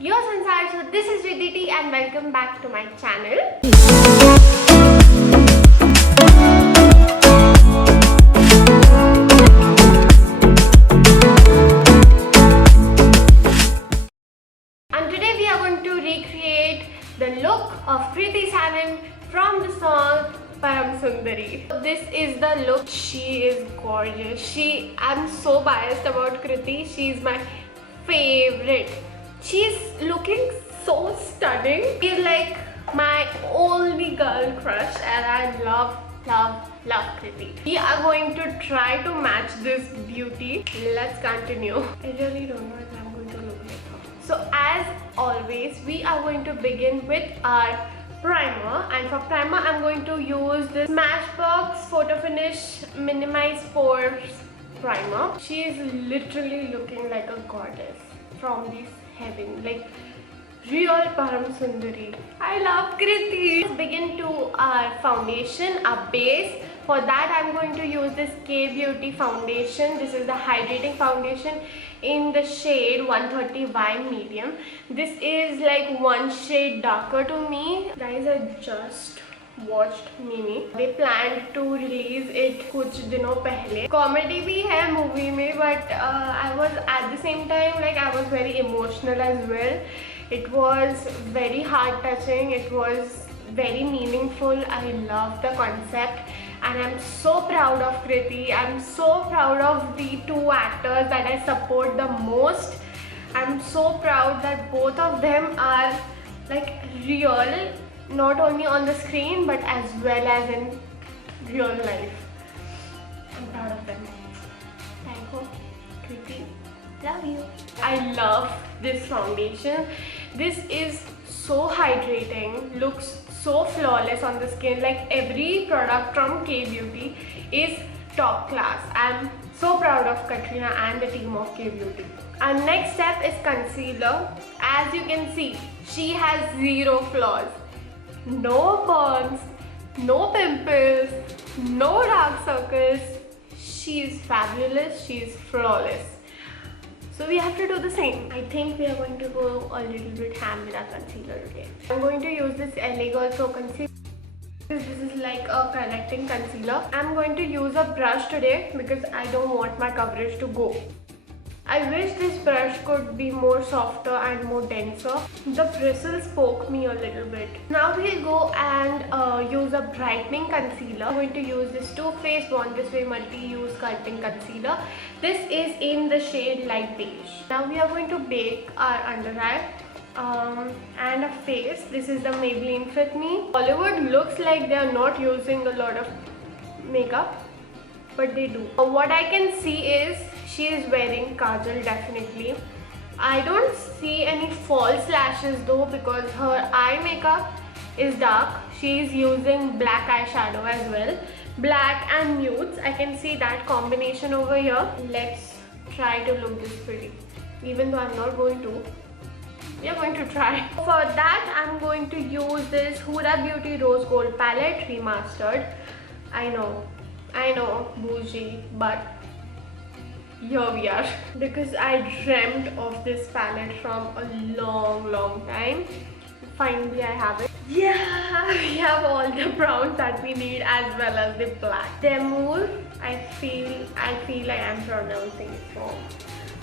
Yo Sansar, so this is Ridhiti and welcome back to my channel. And today we are going to recreate the look of Kriti Sanon from the song Param Sundari. This is the look. She is gorgeous. I'm so biased about Kriti. She's my favorite. She's looking so stunning. She's like my only girl crush and I love Kriti. We are going to try to match this beauty. Let's continue. I really don't know if I'm going to look like her. So as always, we are going to begin with our primer, and for primer I'm going to use this Smashbox Photo Finish Minimize Pores primer. She is literally looking like a goddess from this heaven, like real Param Sundari. I love Kriti. Let's begin to our foundation, our base. For that I'm going to use this K Beauty foundation. This is the hydrating foundation in the shade 130Y medium. This is like one shade darker to me. Guys, I just watched Mimi. They planned to release it कुछ दिनों पहले. Comedy भी है movie में, but I was at the same time like I was very emotional as well. It was very heart touching. It was very meaningful. I love the concept and I'm so proud of Kriti. I'm so proud of the two actors that I support the most. I'm so proud that both of them are like real, not only on the screen but as well as in real life. I'm proud of them. Thank you, Kriti. Love you. I love this foundation. This is so hydrating, looks so flawless on the skin. Like every product from K Beauty is top class. I'm so proud of Katrina and the team of K Beauty. Our next step is concealer. As you can see, she has zero flaws. No burns, no pimples, no dark circles. She is fabulous, she is flawless. So we have to do the same. I think we are going to go a little bit ham with our concealer today. I'm going to use this LA Girl Pro Concealer. This is like a correcting concealer. I'm going to use a brush today because I don't want my coverage to go. I wish this brush could be more softer and more denser. The bristles poke me a little bit. Now we'll go and use a brightening concealer. I'm going to use this Too Faced Born This Way Multi-Use Sculpting Concealer. This is in the shade Light Beige. Now we are going to bake our under eye and a face. This is the Maybelline Fit Me. Bollywood looks like they are not using a lot of makeup, but they do. What I can see is she is wearing kajal definitely. I don't see any false lashes though because her eye makeup is dark. She is using black eyeshadow as well. Black and nudes. I can see that combination over here. Let's try to look this pretty. Even though I'm not going to. We are going to try. For that I'm going to use this Huda Beauty Rose Gold Palette Remastered. I know, bougie, but here we are. Because I dreamt of this palette from a long time. Finally I have it. Yeah, we have all the browns that we need as well as the black. Demur, I feel like I'm pronouncing it wrong,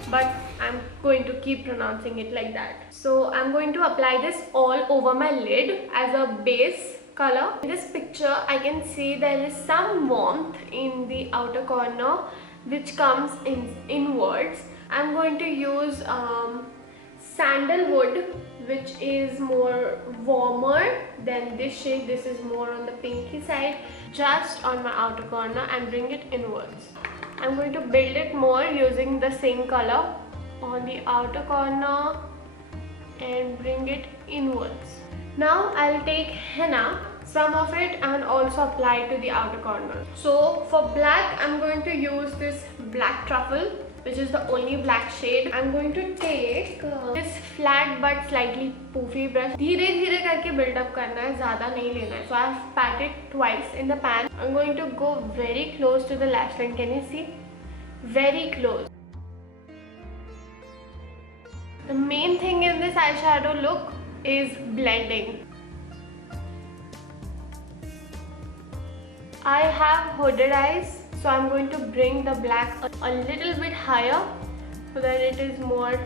but I'm going to keep pronouncing it like that. So I'm going to apply this all over my lid as a base color. In this picture I can see there is some warmth in the outer corner which comes inwards. I'm going to use sandalwood, which is more warmer than this shade. This is more on the pinky side, just on my outer corner, and bring it inwards. I'm going to build it more using the same color on the outer corner and bring it inwards. Now I'll take henna, some of it, and also apply it to the outer corner. So for black I'm going to use this black truffle, which is the only black shade. I'm going to take this flat but slightly poofy brush. धीरे धीरे करके build up करना है, ज़्यादा नहीं लेना है. So I've pat it twice in the pan. I'm going to go very close to the lash line. Can you see? Very close. The main thing in this eyeshadow look is blending. I have hooded eyes, so I'm going to bring the black a little bit higher so that it is more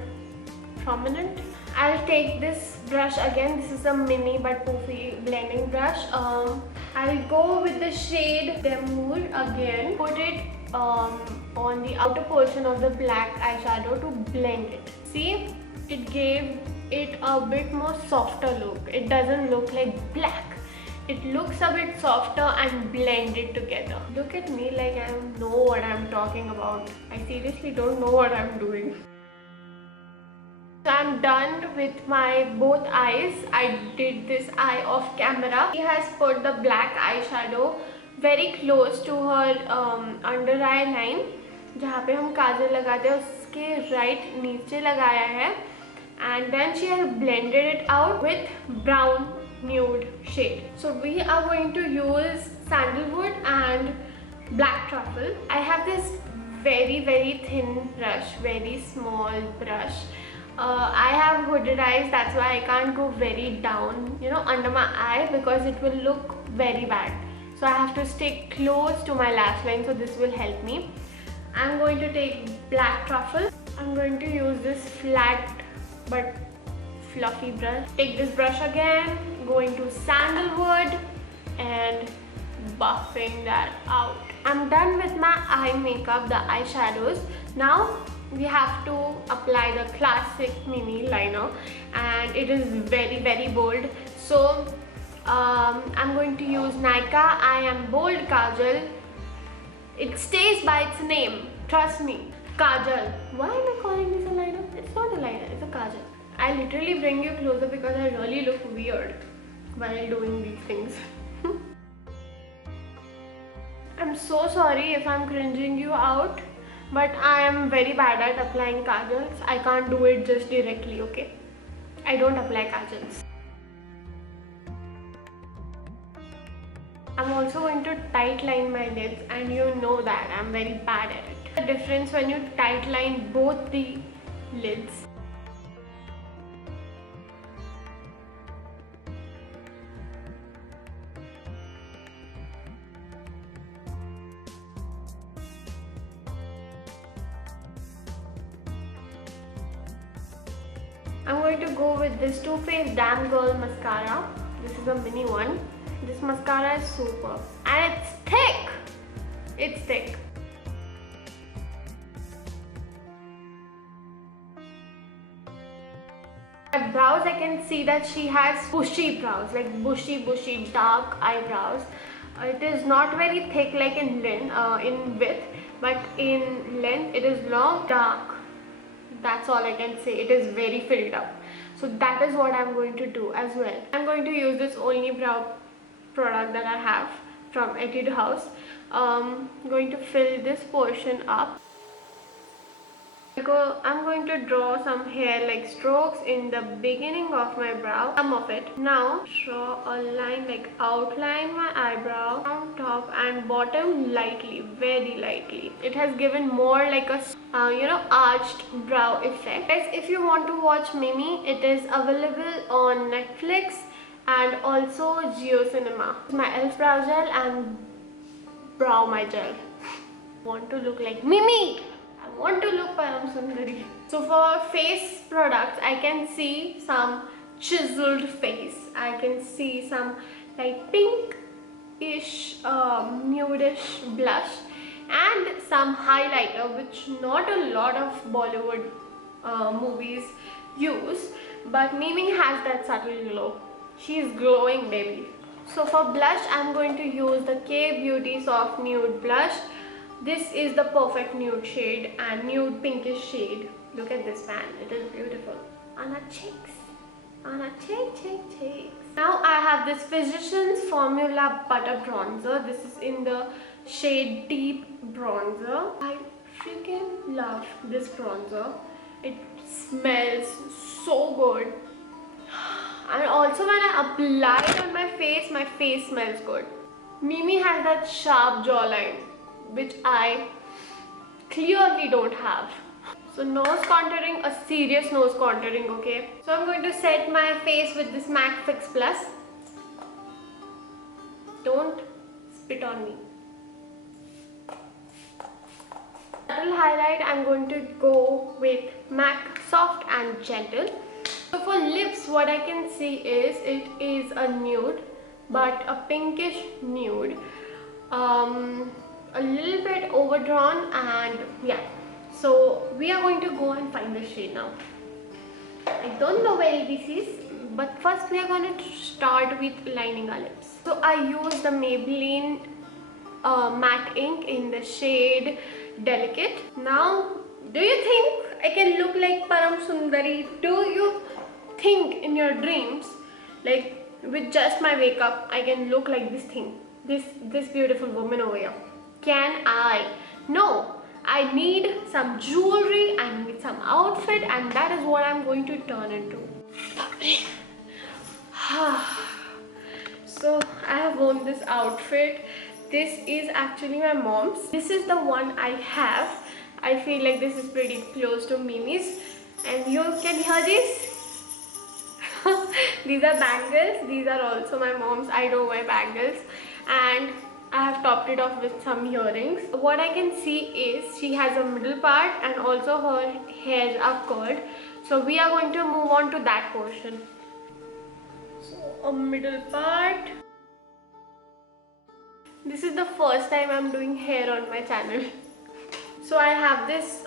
prominent. I'll take this brush again. This is a mini but poofy blending brush. I'll go with the shade Demure again. Put it on the outer portion of the black eyeshadow to blend it. See, it gave it a bit more softer look. It doesn't look like black. It looks a bit softer and blended together. Look at me like I know what I'm talking about. I seriously don't know what I'm doing. So I'm done with my both eyes. I did this eye off camera. She has put the black eyeshadow very close to her under eye line. जहाँ पे हम काजल लगाते हैं उसके right नीचे लगाया है. And then she has blended it out with brown nude shade. So we are going to use sandalwood and black truffle. I have this very thin brush, very small brush. I have hooded eyes, that's why I can't go very down, under my eye, because it will look very bad. So I have to stay close to my lash line, so this will help me. I'm going to take black truffle. I'm going to use this flat but fluffy brush. Take this brush again, going to sandalwood and buffing that out. I'm done with my eye makeup, the eyeshadows. Now we have to apply the classic mini liner, and it is very bold. So I'm going to use Nykaa I Am Bold Kajal. It stays by its name, trust me. Kajal. Why am I calling this a liner? It's not a liner, it's a kajal. I literally bring you closer because I really look weird while doing these things. I'm so sorry if I'm cringing you out, but I am very bad at applying kajals. I can't do it just directly, okay? I don't apply kajals. I'm also going to tight line my lips, and you know that I'm very bad at it. The difference when you tight line both the lids. I'm going to go with this Too Faced Damn Girl mascara. This is a mini one. This mascara is super and it's thick. It's thick. At brows, I can see that she has bushy brows, like bushy dark eyebrows. It is not very thick like in width, but in length it is long, dark. That's all I can say. It is very filled up. So that is what I'm going to do as well. I'm going to use this Only Brow product that I have from Etude House. I'm going to fill this portion up. I'm going to draw some hair-like strokes in the beginning of my brow, some of it. Now draw a line, like outline my eyebrow on top and bottom lightly, very lightly. It has given more like a arched brow effect. Guys, if you want to watch Mimi, it is available on Netflix and also JioCinema. My e.l.f. brow gel and brow my gel. Want to look like Mimi? I want to look Param Sundari. So for face products, I can see some chiseled face. I can see some like pink-ish, nude-ish blush and some highlighter, which not a lot of Bollywood movies use, but Mimi has that subtle glow. She is glowing, baby. So for blush, I'm going to use the K Beauty Soft Nude Blush. This is the perfect nude shade and nude pinkish shade. Look at this fan, it is beautiful. On our cheeks, on our cheeks. Now I have this Physicians Formula Butter Bronzer. This is in the shade Deep Bronzer. I freaking love this bronzer. It smells so good. And also when I apply it on my face smells good. Mimi has that sharp jawline, which I clearly don't have. So nose contouring, a serious nose contouring, okay? So I'm going to set my face with this MAC Fix Plus. Don't spit on me. Subtle highlight, I'm going to go with MAC Soft and Gentle. So for lips, what I can see is it is a nude, but a pinkish nude. A little bit overdrawn, and yeah. So we are going to go and find the shade now. I don't know where this is, but first we are going to start with lining our lips. So I use the Maybelline matte ink in the shade Delicate. Now, do you think I can look like Param Sundari? Do you think in your dreams, like with just my makeup, I can look like this thing, this beautiful woman over here? Can I? No. I need some jewelry, I need some outfit, and that is what I'm going to turn into. So I have worn this outfit. This is actually my mom's. This is the one I have. I feel like this is pretty close to Mimi's. And you can hear this? These are bangles. These are also my mom's. I don't wear bangles. And I have topped it off with some earrings. What I can see is she has a middle part and also her hairs are curled. So we are going to move on to that portion. So a middle part. This is the first time I'm doing hair on my channel. So I have this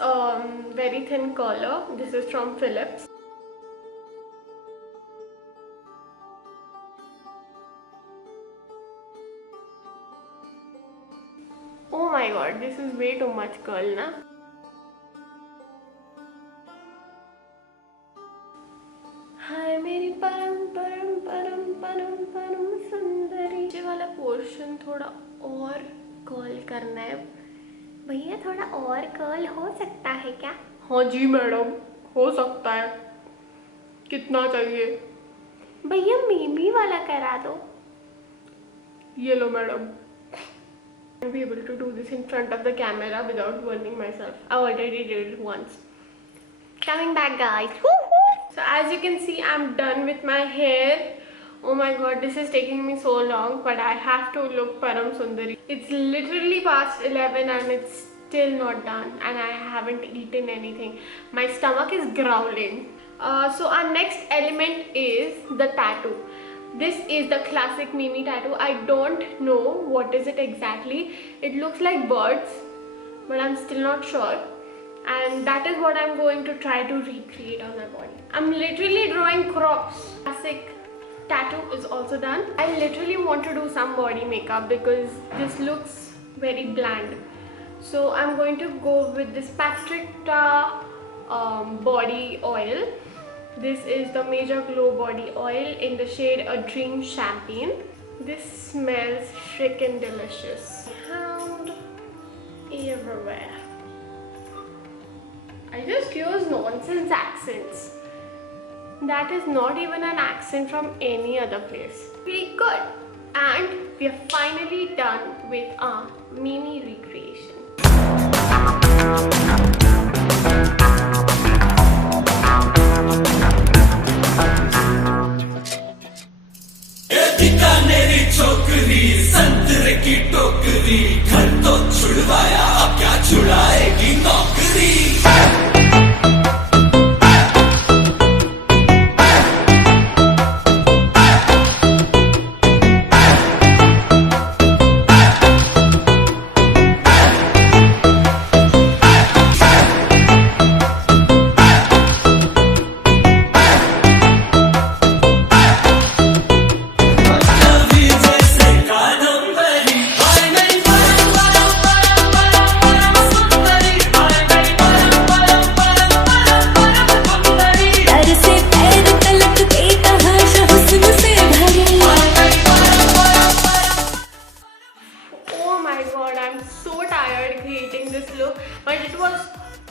very thin curler. This is from Philips. Oh my god, this is way too much curl, na? Hi, मेरी परम परम परम परम परम सुंदरी. ये वाला portion थोड़ा और कर्ल करना है. भैया थोड़ा और कर्ल हो सकता है क्या? हाँ जी मैडम, हो सकता है. कितना चाहिए? भैया मिमी वाला करा दो. ये लो madam. I'll be able to do this in front of the camera without burning myself. I already did it once. Coming back, guys. So as you can see, I'm done with my hair. Oh my god, this is taking me so long, but I have to look Param Sundari. It's literally past 11 and it's still not done, and I haven't eaten anything. My stomach is growling. So our next element is the tattoo. This is the classic Mimi tattoo. I don't know what is it exactly. It looks like birds, but I'm still not sure. And that is what I'm going to try to recreate on my body. I'm literally drawing crops. Classic tattoo is also done. I literally want to do some body makeup because this looks very bland. So I'm going to go with this Patrick Ta body oil. This is the Major Glow body oil in the shade A Dream Champagne. This smells freaking delicious. Found everywhere. I just use nonsense accents. That is not even an accent from any other place. Pretty good. And we are finally done with our Mimi recreation. संतरे की टोकरी घर तो छुड़वाया, अब क्या छुड़ाएगी नौकरी. But it was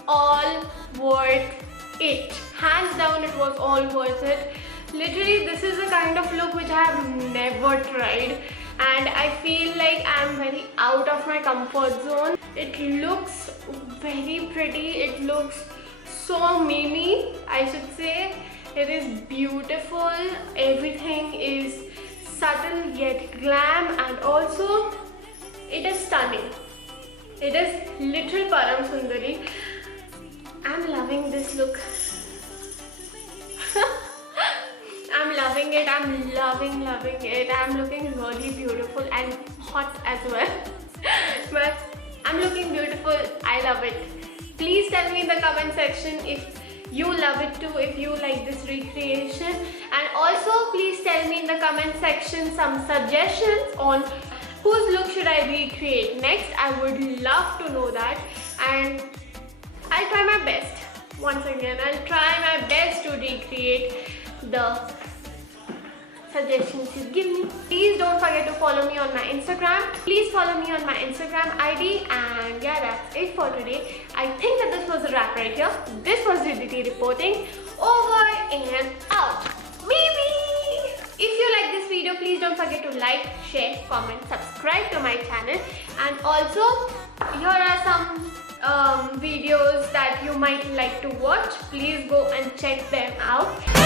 all worth it. Hands down, it was all worth it. Literally, this is a kind of look which I have never tried, and I feel like I'm very out of my comfort zone. It looks very pretty. It looks so mimi, I should say. It is beautiful. Everything is subtle yet glam, and also it is stunning. It is literal Param Sundari. I'm loving this look. I'm loving it. I'm loving it. I'm looking really beautiful and hot as well. But I'm looking beautiful. I love it. Please tell me in the comment section if you love it too, if you like this recreation. And also please tell me in the comment section some suggestions on whose look should I recreate next. I would love to know that, and I'll try my best. Once again, I'll try my best to recreate the suggestions you give me. Please don't forget to follow me on my Instagram. Please follow me on my Instagram ID. And yeah, that's it for today. I think that this was a wrap right here. This was Riddhi reporting. Over and out. Maybe. If you like this video, please don't forget to like, share, comment, subscribe to my channel. And also, here are some videos that you might like to watch. Please go and check them out.